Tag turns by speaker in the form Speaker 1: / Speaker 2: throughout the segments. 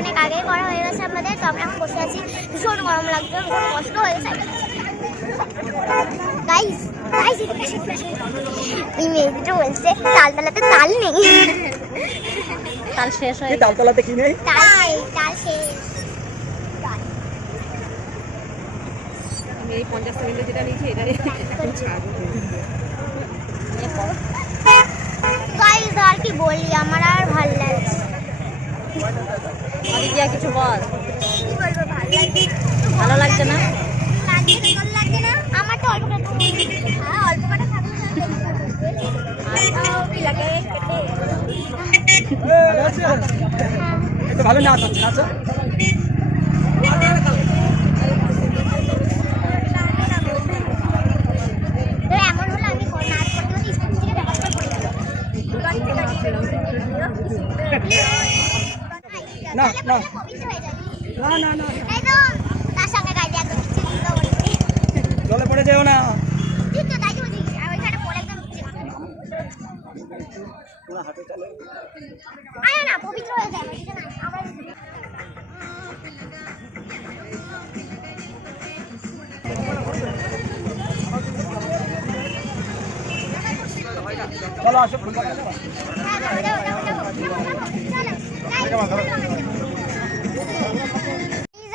Speaker 1: অনেক আগে করা হয়ে গেছে আমাদের তো আমরা এখন বসে আছি ভীষণ গরম লাগছে ভীষণ কষ্ট হয়ে গেছে গাইস গাইস এই মেয়েটা বলছে তালতলাতে তাল নেই।
Speaker 2: তাল শেষ হয়ে
Speaker 3: তালতলাতে কি নেই?
Speaker 1: তাল তাল শেষ।
Speaker 2: এই পঞ্চাশ সেকেন্ডে যেটা নিয়েছি এটা
Speaker 1: গাইস আর কি বলি আমার আর ভালো লাগছে
Speaker 2: দিদিয়া কিছু বল।
Speaker 1: ভালো লাগছে
Speaker 2: না?
Speaker 1: ভালো নাচ না আমার তো অল্প কটা হ্যাঁ অল্প কটা থাকলে আর কি লাগে
Speaker 3: ভালো আছে একটু ভালো নাচ হচ্ছে নাচো
Speaker 1: তো এমন হলো আমি নাচ করতে করতে স্কুল থেকে দেখা করে পড়ে গেলাম
Speaker 3: না না। না না না জলে পড়ে যেও না।
Speaker 1: আয় পবিত্র হয়ে যায়
Speaker 3: চলো আসো ফুল
Speaker 1: হ্যাঁ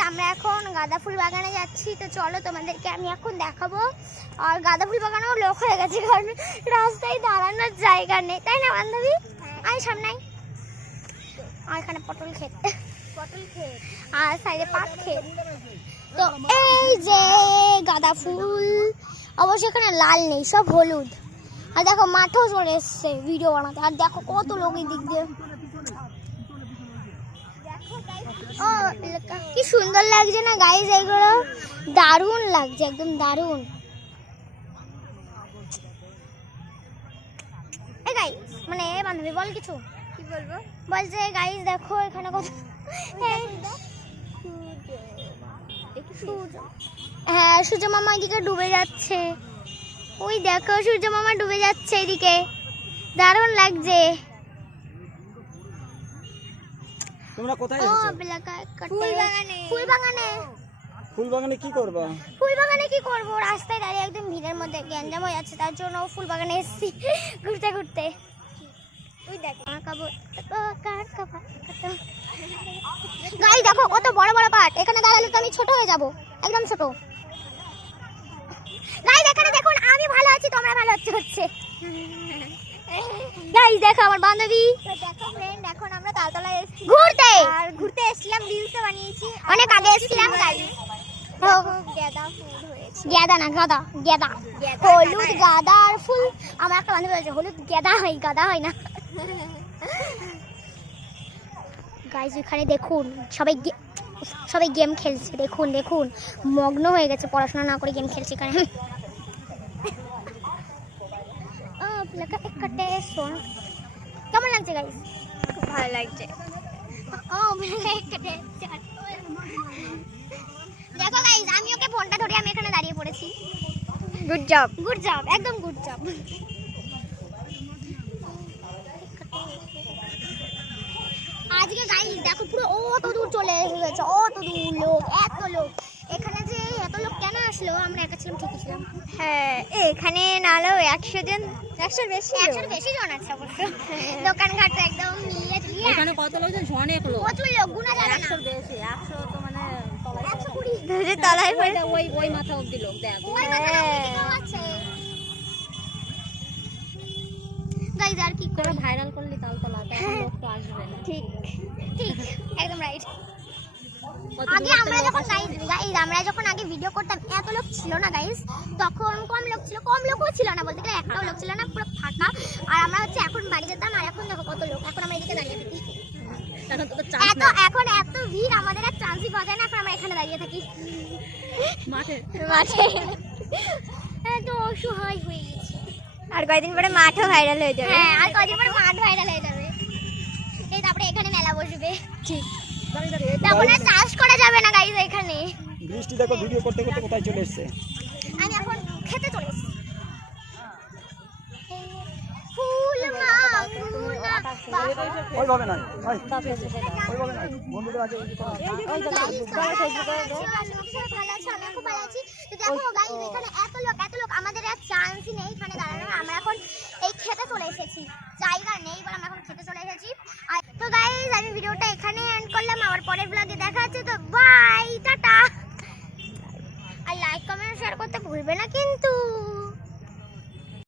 Speaker 1: আমরা এখন গাঁদা ফুল বাগানে যাচ্ছি। তো চলো তোমাদেরকে আমি এখন দেখাবো। আর গাঁদা ফুল বাগানেও লোক হয়ে গেছে কারণ রাস্তায় দাঁড়ানোর জায়গা নেই। তাই না বান্ধবী? আয় সামনে আর এখানে পটল ক্ষেত। পটল ক্ষেত। আর সাইডে পাট ক্ষেত। তো এই যে গাঁদা ফুল অবশ্যই এখানে লাল নেই সব হলুদ। আর দেখো মাঠেও চলে এসছে ভিডিও বানাতে। আর দেখো কত লোক দিক দিয়ে। ও কি সুন্দর লাগছে না গাইজ এগুলো? দারুণ লাগছে একদম দারুণ। গাই মানে এ বান্ধবী বল কিছু। কি বলব? বলছে গাইজ দেখো এখানে কত হ্যাঁ সূর্য মামা এদিকে ডুবে যাচ্ছে। ওই দেখো সূর্য মামা ডুবে যাচ্ছে এদিকে। দারুণ লাগছে।
Speaker 3: তোমরা কোথায়
Speaker 1: ফুল বাগানে। ফুল বাগানে।
Speaker 3: ফুল বাগানে কি করবা?
Speaker 1: ফুল বাগানে কি করব? রাস্তায় দাঁড়িয়ে একদম ভিড়ের মধ্যে গ্যাঞ্জাম হয়ে যাচ্ছে তার জন্য ফুল বাগানে এসেছি ঘুরতে ঘুরতে। ওই দেখ গাই দেখো কত বড় বড় পাট। এখানে দাঁড়ালে তো আমি ছোট হয়ে যাব একদম ছোট। গাই এখানে দেখুন আমি ভালো আছি তোমরা ভালো হচ্ছে হচ্ছে। গাইস দেখো আমার বান্ধবী। দেখো ফ্রেন্ড এখন আমরা তালতলায় এসেছি। ঘুরতে! আর ঘুরতে এসেছিলাম রিলসও বানিয়েছি। অনেক আগে এসেছিলাম গাইস গেদা গেদা না গাদা গেদা। হলুদ গাদার ফুল। আমার একটা বান্ধবী বলেছে হলুদ গেদা হয় গাদা হয় না। গাইজ ওখানে দেখুন সবাই সবাই গেম খেলছে দেখুন দেখুন। মগ্ন হয়ে গেছে পড়াশোনা না করে গেম খেলছে এখানে। পিলাকা একটে শোন। কেমন লাগছে গাইজ খুব ভালো লাগছে। ও দেখো গাইজ আমি ওকে ফোনটা ধরে আমি এখানে দাঁড়িয়ে পড়েছি। গুড জব গুড জব একদম গুড জব আজকে গাইজ দেখো পুরো অত দূর চলে এসেছে অত দূর লোক এত লোক এখানে যে এত লোক কেন আসলো আমরা একা ছিলাম ঠিকই ছিলাম। হ্যাঁ এখানে নালেও একশো জন একশোর বেশি একশোর বেশি জন আছে অবশ্য। দোকানঘাট তো একদম মিলিয়ে ঝুলিয়ে
Speaker 2: এখানে কত লোক জানিস অনেক লোক।
Speaker 1: প্রচুর লোক গুণা যাবে না।
Speaker 2: একশোর বেশি একশো তো মানে
Speaker 1: একশো কুড়ি। তলায়
Speaker 2: ওই দেখ, ওই ওই মাথা অব্দি লোক দেখ।
Speaker 1: ওই মাথাটা ওইদিকেও আছে। গাইজ আর কি
Speaker 2: তোরা ভাইরাল করলি তালতলা তখন লোক তো আসবে না।
Speaker 1: ঠিক। ঠিক একদম রাইট আগে আমরা যখন গাইজ গাইজ আমরা যখন আগে ভিডিও করতাম এত লোক ছিল না গাইজ তখন কম লোক ছিল কম লোকও ছিল না বলতে গেলে একটাও লোক ছিল না পুরো ফাঁকা। আর আমরা হচ্ছে এখন বাড়ি যেতাম আর এখন দেখো কত লোক এখন আমরা এদিকে দাঁড়িয়ে থাকি।
Speaker 2: এখন
Speaker 1: এত এখন এত ভিড় আমাদের আর চান্সই পাওয়া যায় না এখন আমরা এখানে দাঁড়িয়ে থাকি।
Speaker 2: মাঠে।
Speaker 1: মাঠে। এত অসহায় হয়ে গেছি।
Speaker 4: আর কয়দিন পরে মাঠও ভাইরাল হয়ে যাবে।
Speaker 1: হ্যাঁ আর কদিন পর মাঠ ভাইরাল হয়ে যাবে। এই তারপরে এখানে মেলা বসবে।
Speaker 4: ঠিক।
Speaker 1: আর চাষ করা যাবে না গাইজ এখানে।
Speaker 3: বৃষ্টি দেখো ভিডিও করতে করতে কোথায় চলে এসছে।
Speaker 1: আমি এখন খেতে চলে এসেছি। ফুল ফুল মা মুনা
Speaker 3: ওইভাবে
Speaker 2: ফেসবুকে
Speaker 3: ওইভাবে নয় বন্ধুদের আছে ওই যে
Speaker 1: ভালো আছে আমি খুব ভালো আছি তো দেখো গাইস এখানে এত লোক এত লোক আমাদের আর চান্সই নেই এখানে দাঁড়ানোর। আমরা এখন এই খেতে চলে এসেছি। জায়গা নেই বলে আমরা এখন খেতে চলে এসেছি। আর তো গাইস আমি ভিডিওটা এখানে এন্ড করলাম আবার পরের ব্লগে দেখা হচ্ছে